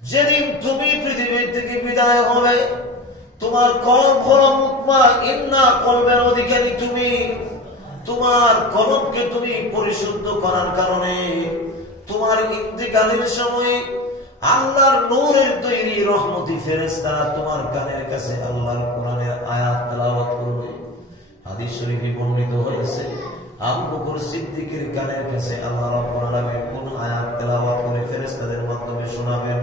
যেদিন তুমি পৃথিবীর থেকে বিদায় হবে, তোমার কলব হলো মুতমাইন্না, কলবের অধিকারী তুমি। তোমার কলবকে তুমি পরিশুদ্ধ করার কারণে তোমার ইন্তেকালের সময় আল্লাহর নূরের তৈরি রহমতি ফেরেশতারা তোমার কানের কাছে আল্লাহর কোরআনের আয়াত তেলাওয়াত করবে। হাদিস শরীফে বর্ণিত হয়েছে, আবু বকর সিদ্দিকের কানের কাছে আল্লাহ রাব্বুল আলামিন কোন আয়াত তেলাওয়াত করে ফেরেশতাদের মাধ্যমে শোনাবেন।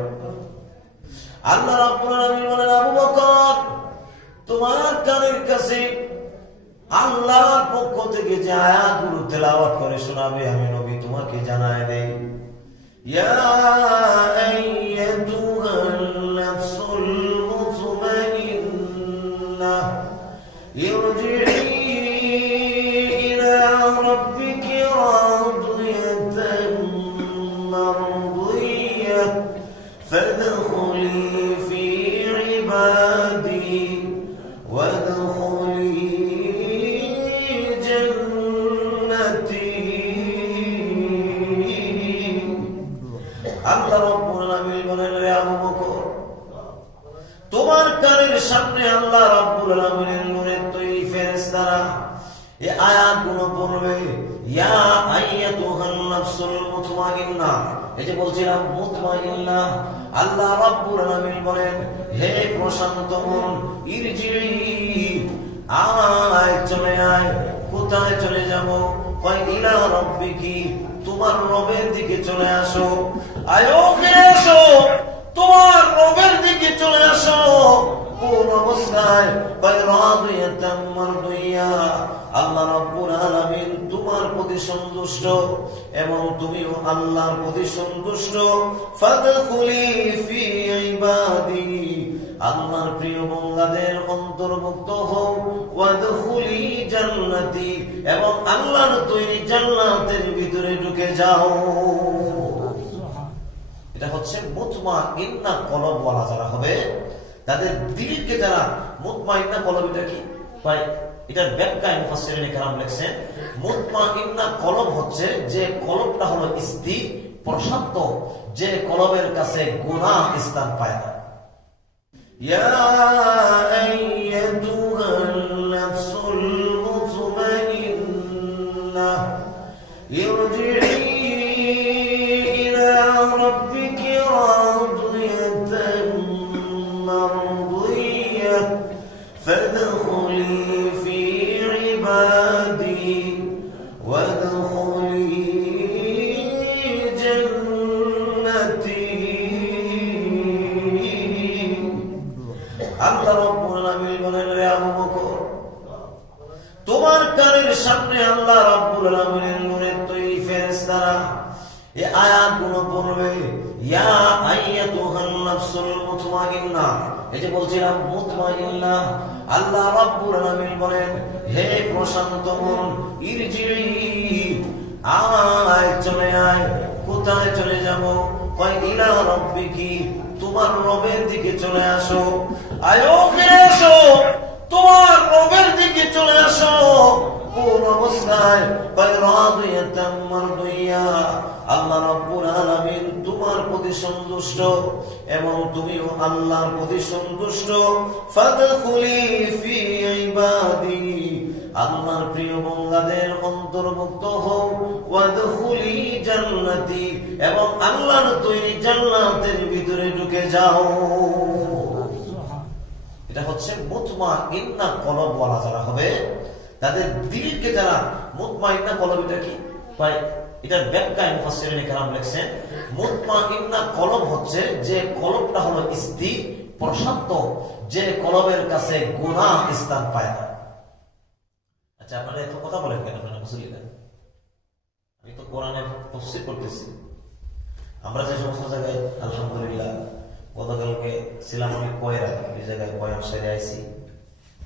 আল্লাহ রাব্বুল আলামিন বলেন, আবু বকর, তোমার কানের কাছে আল্লাহর পক্ষ থেকে যে আয়াতগুলো তেলাওয়াত করে শোনাবে আমি নবী তোমাকে জানায় দেই। ইয়া আইয়াতুহান নাফসুল মুতমাইন্নাহ ইরজিই ইলা রাব্বিকি রাদিয়াতান মারদিয়াহ ফাদখুলি ফি ইবাদি ওয়াদখুলি আল্লাহ রাব্বুল আলামিন বলেন, রে আবু বকর, তোমার কানের সামনে আল্লাহ রাব্বুল আলামিনের নূরের তৈরি ফেরেশতারা এই আয়াতগুলো পড়বে। ইয়া আইয়াতুহান নাফসুল মুতমাইন্না, এই যে বলছিলাম মুতমাইন্না, আল্লাহ রাব্বুল আলামিন বলেন, হে প্রশান্ত মন, ইরজিই, আয় চলে আয়। কোথায় চলে যাব? কয় ইলা রাব্বিকি, তোমার রবের দিকে চলে আসো। আয়ো ফিরে আসো, তোমার রবের দিকে চলে আসো। কোন অবস্থায়? কয় রাদিয়াতাম মারদিয়া, আল্লাহ রাব্বুল আলামিন তোমার প্রতি সন্তুষ্ট এবং তুমিও আল্লাহর প্রতি সন্তুষ্ট। ফাদখুলি ফি ইবাদি, আল্লাহর প্রিয় বান্দাদের অন্তর্ভুক্ত হও। ওয়াদখুলি জান্নাতি, এবং আল্লাহর তৈরি জান্নাতের ভিতরে ঢুকে যাও। এটা হচ্ছে মুতমাইন্না কলবওয়ালা যারা হবে, তাদের দিলকে যারা মুতমাইন্না কলব, এটা কি ভাই? এটার ব্যাখ্যায় মুফাসসিরিনে কেরাম লিখছেন, মুতমাইন্না কলব হচ্ছে যে কলবটা হলো স্থির প্রশান্ত, যে কলবের কাছে গুনাহ স্থান পায় না। ইয়া আইয়াতুহান নাফসুল মুতমাইন্নাহ ইরজিই ইলা রাব্বিকি রাদিয়াতান মারদিয়াহ ফাদখুলি ফি ইবাদি ওয়াদখুলি জান্নাতি। আল্লাহ রাব্বুল আলামিন বলেন, রে আবু বকর, তোমার কানের সামনে আল্লাহ রাব্বুল আলামিনের নূরের তৈরি ফেরেশতারা এই আয়াতগুলো পড়বে। ইয়া আইয়াতুহান নাফসুল মুতমাইন্না, এই যে বলছিলাম মুতমাইন্না, আল্লাহ রাব্বুল আলামিন বলেন, হে প্রশান্ত মন, ইরজিই, আয় চলে আয়। কোথায় চলে যাব? কয় ইলা রাব্বিকি, তোমার রবের দিকে চলে আসো। আয়ো ফিরে আসো, তোমার রবের দিকে চলে আসো। কোন অবস্থায়? কয় রাদিয়াতাম মারদিয়া, আল্লাহ রাব্বুল আলামিন তোমার প্রতি সন্তুষ্ট এবং তুমিও আল্লাহর প্রতি সন্তুষ্ট। ফাদখুলি ফি ইবাদি, আল্লাহর প্রিয় বান্দাদের অন্তর্ভুক্ত হও। ওয়াদখুলি জান্নাতি, এবং আল্লাহর তৈরি জান্নাতের ভিতরে ঢুকে যাও। এটা হচ্ছে মুতমাইন্না কলবওয়ালা যারা হবে, তাদের দিলকে যারা মুতমাইন্না কলব, এটা কি ভাই? এটার ব্যাখ্যায় মুফাসসিরিনে কেরাম লিখছেন, মুতমাইন্না কলব হচ্ছে যে কলবটা হলো স্থির প্রশান্ত, যে কলবের কাছে গুনাহ স্থান পায় না। আচ্ছা, আপনারা এত কথা বলেন কেন? আপনারা মুসলিম, আমি তো কোরআনের তাফসীর করতেছি। আমরা যে সমস্ত জায়গায় আলহামদুলিল্লাহ, গতকালকে ছিলাম আমি কয়রা, এই জায়গায় বয়ান সেরে আইছি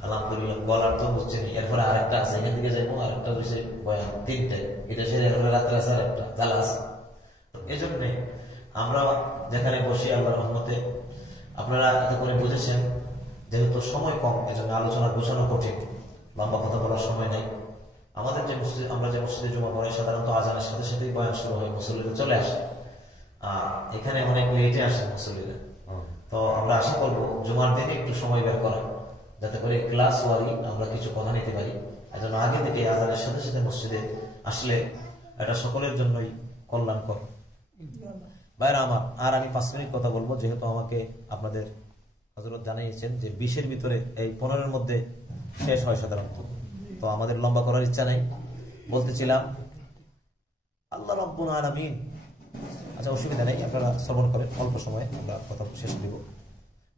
আলহামদুলিল্লাহ, গলার তো বুঝছেন। এরপরে আরেকটা আছে, এখান থেকে যাবো, আরেকটা বিষয় বয়ান, তিনটে, এটা সেরে এরপরে রাত্রে আছে আরেকটা জ্বালা আছে। এই জন্যে আমরা যেখানে বসি আল্লাহর রহমতে আপনারা এত করে বুঝেছেন, যেহেতু সময় কম এজন্য আলোচনা বোঝানো কঠিন, লম্বা কথা বলার সময় নেই। আমাদের যে মসজিদ, আমরা যে মসজিদে জমা পড়াই, সাধারণত আজানের সাথে সাথেই বয়ান শুরু হয়, মুসল্লিরা চলে আসে। এখানে অনেক লেটে আসে মুসল্লিরা, তো আমরা আশা করবো জুমার দিনে একটু সময় বের করা, যাতে করে ক্লাস ওয়ারি আমরা কিছু কথা নিতে পারি। এজন্য আগে থেকে আজানের সাথে সাথে মসজিদে আসলে এটা সকলের জন্যই কল্যাণকর। ভাইরা আমার, আর আমি 5 মিনিট কথা বলবো, যেহেতু আমাকে আপনাদের হযরত জানিয়েছেন যে 20-এর ভিতরে এই 15-এর মধ্যে শেষ হয় সাধারণত, তো আমাদের লম্বা করার ইচ্ছা নেই। বলতেছিলাম আল্লাহ রাব্বুল আলামিন, আচ্ছা অসুবিধা নেই, আপনারা শ্রবণ করেন, অল্প সময়ে আমরা কথা শেষ দিব।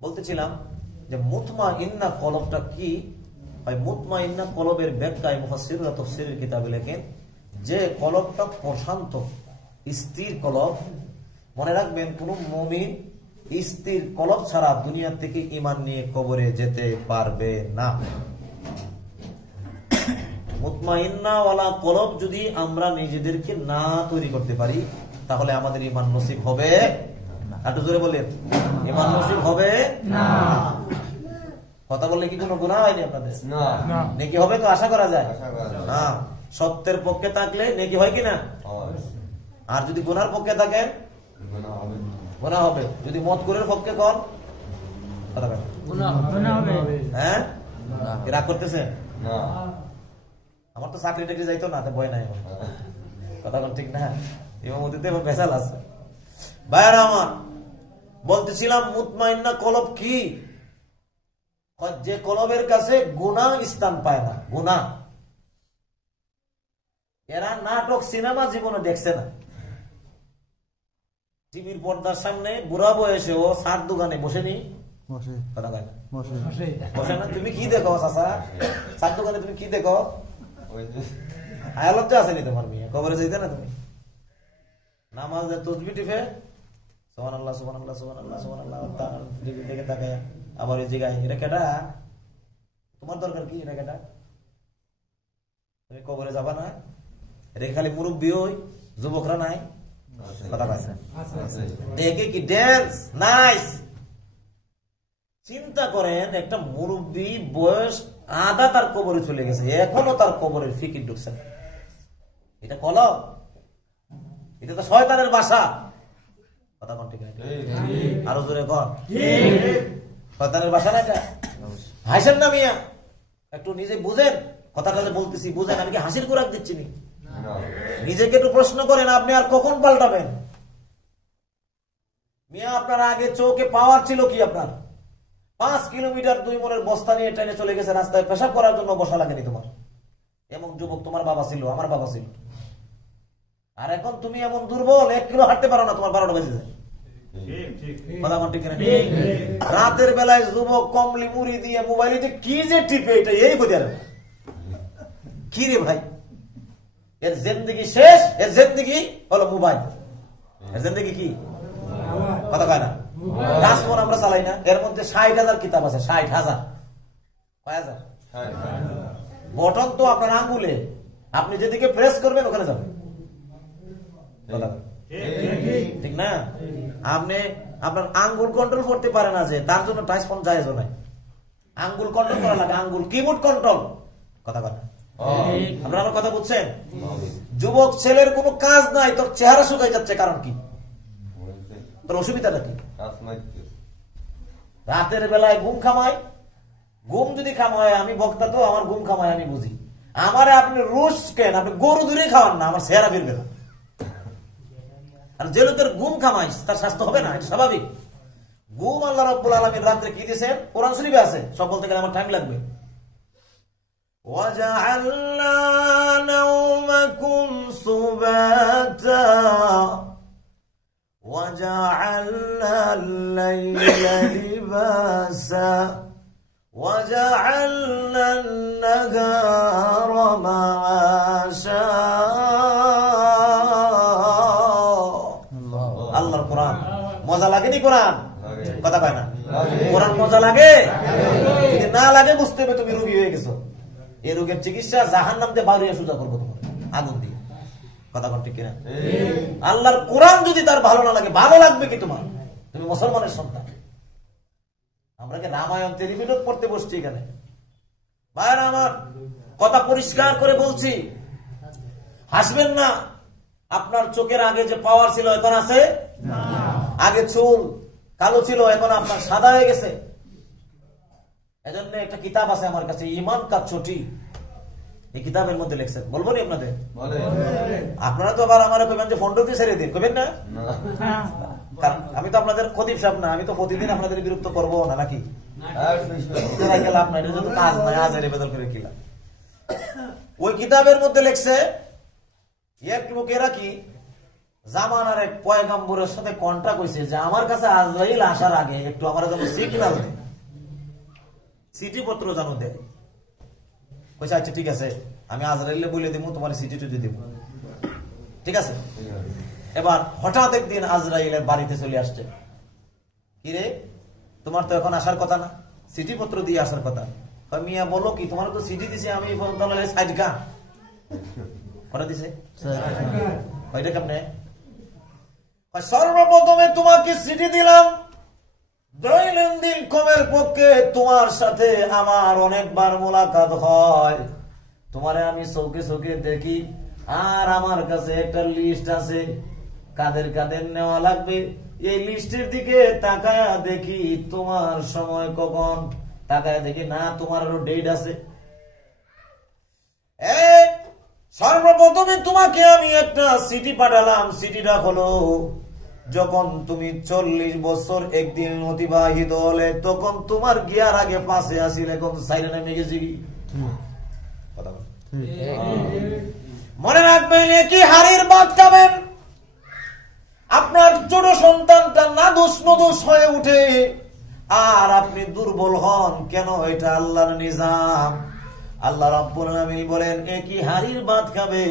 বলতেছিলাম যে মুতমাইন্না কলবটা কি? ভাই মুতমাইন্না কলবের ব্যাখ্যায় মুফাসসিররা তাফসীরের কিতাবে লেখেন যে কলবটা প্রশান্ত স্থির কলব। মনে রাখবেন, কোন মুমিন স্থির কলব ছাড়া দুনিয়া থেকে ঈমান নিয়ে কবরে যেতে পারবে না। মুতমাইন্না ওয়ালা কলব যদি আমরা নিজেদেরকে না তৈরি করতে পারি, তাহলে আমাদের ঈমান নসিব হবে না। একটু জোরে বলেন, ঈমান নসিব হবে না। কথা বললে কি কোনো গুনাহ হয়নি আপনাদের? না। নেকি হবে তো আশা করা যায় না। সত্যের পক্ষে থাকলে নেকি হয় কিনা? আর যদি গুনার পক্ষে থাকেন গুনাহ হবে। যদি মতকুরের পক্ষে কন কথা বলেন গুনাহ হবে। হ্যাঁ, রাগ করতেছেন? না, আমার তো চাকরি টাকরি যাইতো না, ভয় নাই কথা বল, ঠিক না? ইমামতিতে ভেজাল আছে। ভাইরা আমার, বলতেছিলাম মুতমাইন্না কলব কি? যে কলবের কাছে গুনাহ স্থান পায় না। গুনাহ, এরা নাটক সিনেমা জীবনে দেখছে না। টিভির পর্দার সামনে বুড়া বয়সে ও সার দোকানে বসেনি, কথা কয় না, বসে না। তুমি কি দেখো চাচা? সার দোকানে তুমি কি দেখো? আয়ালত আসেনি তোমার মেয়ে, কবরে যাইতে না তুমি? নামাজ তসবিহ টিপে সুবহানাল্লাহ সুবহানাল্লাহ সুবহানাল্লাহ সুবহানাল্লাহ টিভি দেখে তাকায়, আবার এই জায়গায় এটা কেটা? তোমার দরকার কি? এটা কেটা? তুমি কবরে যাবা না? এটা খালি মুরব্বী ওই যুবকরা নাই, কথা পাইছে দেখে কি ড্যান্স নাইস। চিন্তা করেন, একটা মুরব্বী বয়স আধা তার কবরে চলে গেছে, এখনো তার কবরের ফিকির ঢুকছে না। এটা কলব? এটা তো শয়তানের বাসা। কথা কোন ঠিক? আরো জোরে কর, শয়তানের বাসা না এটা? হাসেন না মিয়া, একটু নিজে বুঝেন কথাটা যে বলতেছি, বুঝেন। আমি কি হাসির খোরাক দিচ্ছি নি? নিজেকে একটু প্রশ্ন করেন, আপনি আর কখন পাল্টাবেন? মিয়া, আপনার আগে চোখে পাওয়ার ছিল কি? আপনার 5 কিলোমিটার 2 মনের বস্তা নিয়ে ট্রেনে চলে গেছে, রাস্তায় পেশাব করার জন্য বসা লাগেনি তোমার। এমন যুবক তোমার বাবা ছিল, আমার বাবা ছিল। আর এখন তুমি এমন দুর্বল, 1 কিলো হাঁটতে পারো না, তোমার 12টা বেজে যায়। রাতের বেলায় যুবক কমলি মুড়ি দিয়ে মোবাইল কি যে টিপে, এটা এই বোঝার কি রে ভাই? এর জিন্দেগি শেষ, এর জিন্দেগি হলো মোবাইল। এর জিন্দেগি কি? কথা কয় না। রাজফোন আমরা চালাই না, এর মধ্যে 60,000 কিতাব আছে। 60,000 কয় হাজার? বটন তো আপনার আঙ্গুলে, আপনি যেদিকে প্রেস করবেন ওখানে যাবেন, ঠিক না? আপনি আপনার আঙ্গুল কন্ট্রোল করতে পারে না, যে তার জন্য টাচ ফোন জায়েজ নাই। আঙ্গুল কন্ট্রোল করা লাগে, আঙ্গুল কিবোর্ড কন্ট্রোল। কথা বলেন, আপনারা আমার কথা বুঝছেন? যুবক ছেলের কোনো কাজ নাই, তোর চেহারা শুকাই যাচ্ছে, কারণ কি? তোর অসুবিধাটা কি? রাতের বেলায় ঘুম খামায়। ঘুম যদি খামায়, আমি বক্তা তো, আমার ঘুম খামায় আমি বুঝি। আমারে আপনি রুশ কেন, আপনি গরু দূরে খাওয়ান না, আমার চেহারা ফিরবে না। আর যে লোকের ঘুম খামাইস তার স্বাস্থ্য হবে না, এটা স্বাভাবিক। ঘুম আল্লাহ রাব্বুল আলামিন রাত্রে কি দিয়েছেন? কোরআন শরীফে আছে, সব বলতে গেলে আমার টাইম লাগবে। وَجَعَلْنَا نَوْمَكُمْ سُبَاتًا وَجَعَلْنَا اللَّيْلَ لِبَاسًا وَجَعَلْنَا النَّهَارَ مَعَاشًا। আল্লাহর কোরআন মজা লাগেনি? কোরআন কথা পায় না, কোরআন মজা লাগে? যদি না লাগে বুঝতে হবে তুমি রোগী হয়ে গেছো। এই রোগের চিকিৎসা জাহান্নাম দিয়ে বাড়িয়ে সোজা করবো তোমার আগুন দিয়ে। কথা বল ঠিক কিনা? আল্লাহর কোরআন যদি তার ভালো না লাগে, ভালো লাগবে কি তোমার? তুমি মুসলমানের সন্তান। আমরা কি রামায়ণ টেলিভিশন পড়তে বসছি এখানে? ভাইরা আমার, কথা পরিষ্কার করে বলছি, হাসবেন না। আপনার চোখের আগে যে পাওয়ার ছিল এখন আছে আগে চুল কালো ছিল, এখন আপনার সাদা হয়ে গেছে। এজন্য একটা কিতাব আছে আমার কাছে, ইমান কা চটি, এই কিতাবের মধ্যে লেখছেন, বলবো নি আপনাদের? আপনারা তো আবার আমার কইবেন যে ফন্ড দিয়ে ছেড়ে দিন, কইবেন না? কারণ আমি তো আপনাদের খতিব সাহেব না, আমি তো প্রতিদিন আপনাদের বিরক্ত করবো না, নাকি? কাজ নাই, আজের বেদল করে কিলা। ওই কিতাবের মধ্যে লেখছে এক লোকেরা কি জামানার এক পয়গম্বরের সাথে কন্ট্রাক্ট হইছে যে আমার কাছে আজরাইল আসার আগে একটু আমার জন্য সিগন্যাল দেয়, চিঠি পত্র জানো দেয়। কইছে আচ্ছা ঠিক আছে, আমি আজরাইলে বলে দিব, তোমার চিঠি টুটি দিব, ঠিক আছে। এবার হঠাৎ একদিন আজরাইলের বাড়িতে চলে আসছে, কিরে তোমার তো এখন আসার কথা না, চিঠি পত্র দিয়ে আসার কথা। মিয়া বলো কি, তোমার তো চিঠি দিছে, আমি সাইড কা করা দিছে, ওইটা কেমনে? সর্বপ্রথমে তোমাকে চিঠি দিলাম, দৈনন্দিন কমের পক্ষে তোমার সাথে আমার অনেকবার মোলাকাত হয়, তোমারে আমি চৌকে চৌকে দেখি, আর আমার কাছে একটা লিস্ট আছে কাদের কাদের নেওয়া লাগবে। এই লিস্টের দিকে তাকায়া দেখি তোমার সময় কখন, তাকায়া দেখি না তোমার আরো ডেট আছে। সর্বপ্রথমে তোমাকে আমি একটা চিঠি পাঠালাম, চিঠিটা হলো যখন তুমি 40 বছর একদিন অতিবাহিত হলে তখন তোমার গিয়ার আগে পাশে আসিল, এখন সাইডে নেমে গেছি। মনে রাখবেন, কি হাড়ির ভাত খাবেন, আপনার ছোট সন্তানটা নাদুস নদুস হয়ে উঠে আর আপনি দুর্বল হন কেন? এটা আল্লাহর নিজাম। আল্লাহ রাব্বুল আলামিন বলেন, একই হাড়ির ভাত খাবে,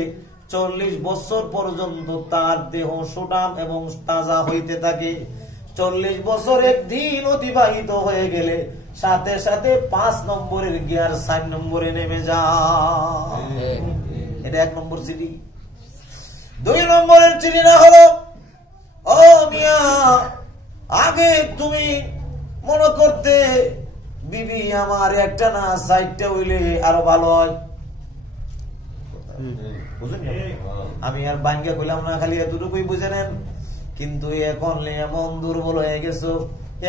40 বছর পর্যন্ত তার দেহ সুঠাম এবং তাজা হইতে থাকে। 40 বছর একদিন অতিবাহিত হয়ে গেলে সাথে সাথে 5 নম্বরের গিয়ার 4 নম্বরে নেমে যায়। এটা 1 নম্বর চিঠি। 2 নম্বরের চিঠি না হলো, ও মিয়া, আগে তুমি মনে করতে বিবি আমার একটা না 4টা হইলে আরো ভালো হয়। আমি আর বাঙ্গা কইলাম না, খালি এতটুকুই বুঝে নেন। কিন্তু এখন এমন দুর্বল হয়ে গেছো,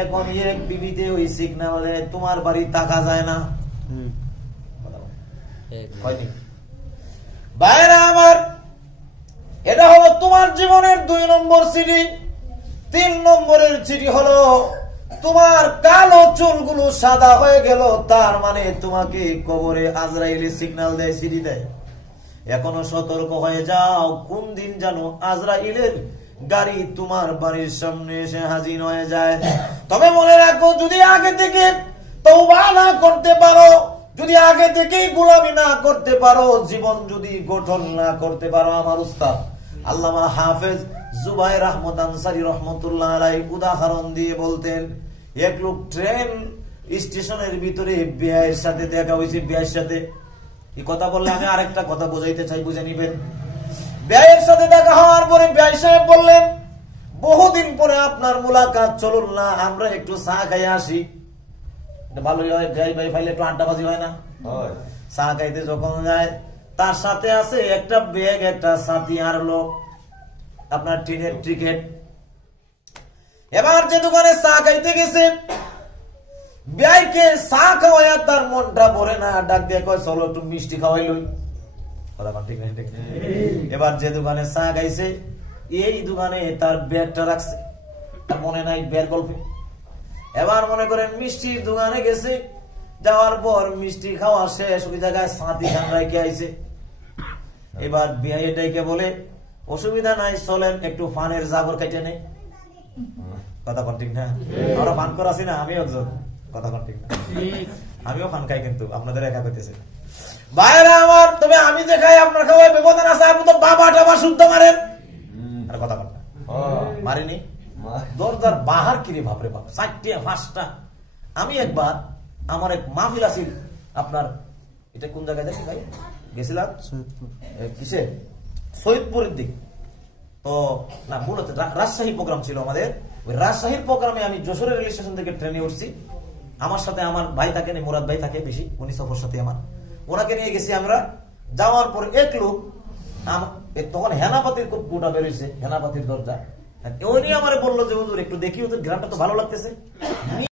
এখন এক বিবিতে ওই সিগন্যালে তোমার বাড়ি তাকা যায় না। বাইরে আমার, এটা হলো তোমার জীবনের 2 নম্বর চিঠি। 3 নম্বরের চিঠি হলো তোমার কালো চুলগুলো সাদা হয়ে গেল, তার মানে তোমাকে কবরে আজরাইল সিগন্যাল দেয়, চিঠি দেয়। এখনো সতর্ক হয়ে যাও, কোন দিন জানো আজরাইলের গাড়ি তোমার বাড়ির সামনে এসে হাজির হয়ে যায়। তবে মনে রাখো, যদি আগে থেকে তওবা না করতে পারো, যদি আগে থেকেই গোলামি না করতে পারো, জীবন যদি গঠন না করতে পারো, আমার উস্তাদ আল্লামা হাফেজ জুবাইর আহমদ আনসারী রহমতুল্লাহ আলাইহি উদাহরণ দিয়ে বলতেন, এক লোক ট্রেন স্টেশনের ভিতরে বিয়ের সাথে দেখা হয়েছে। বিয়ের সাথে এই কথা বললে আমি আরেকটা কথা বোঝাইতে চাই, বুঝে নিবেন। বিয়ের সাথে দেখা হওয়ার পরে বিয়ে সাহেব বললেন, বহুদিন পরে আপনার মুলাকাত, চলুন না আমরা একটু চা খাই আসি। ভালোই হয়, যাই ভাই ফাইলে একটু আড্ডাবাজি হয় না? চা খাইতে যখন যায়, তার সাথে আছে একটা ব্যাগ, একটা সাথী আর লোক, আপনার ট্রেনের টিকিট। এবার যে দোকানে চা খাইতে গেছে, বিয়াইকে চা খাওয়াইয়া তার মনটা ভরে না, ডাক দিয়ে কয় চলো একটু মিষ্টি খাওয়াই লই। এবার যে দোকানে চা খাইছে, এই দোকানে তার ব্যাগটা রাখছে, তার মনে নাই ব্যাগ গল্পে। এবার মনে করেন মিষ্টির দোকানে গেছে, যাওয়ার পর মিষ্টি খাওয়া শেষ, ওই জায়গায় সাথী খান রাইকে আইছে। এবার বিয়াই এটাইকে বলে, অসুবিধা নাই, চলেন একটু ফানের জাগর কেটে নেই। কথা কন ঠিক না? আমরা ফান করাছি না, আমিও একজন। কথা কন ঠিক না? আমিও ফান খাই, কিন্তু আপনাদের একা পেতেছে বাইরে আমার। তবে আমি যে খাই আপনার খাওয়াই ব্যবধান আছে, আপনি তো বাবা টাবা শুদ্ধ মারেন। আর কথা কন না, মারিনি দরজার বাহার কিরে বাপরে বাপ, 4টা 5টা। আমি একবার আমার এক মাহফিল আছিল, আপনার এটা কোন জায়গায় যাচ্ছি ভাই, গেছিলাম কিসে, সৈয়দপুরের দিক। তো না, মূলত রাজশাহী প্রোগ্রাম ছিল আমাদের। ওই রাজশাহীর প্রোগ্রামে আমি যশোরের রেল স্টেশন থেকে ট্রেনে উঠছি। আমার সাথে আমার ভাই থাকে, মুরাদ ভাই থাকে বেশি, উনি সফর সাথে আমার, ওনাকে নিয়ে গেছি আমরা। যাওয়ার পর এক লোক, তখন হেনাপাতির খুব গোটা বেরোইছে, হেনাপাতির দরজা। উনি আমার বললো যে হুজুর একটু দেখি, ওদের গ্রামটা তো ভালো লাগতেছে।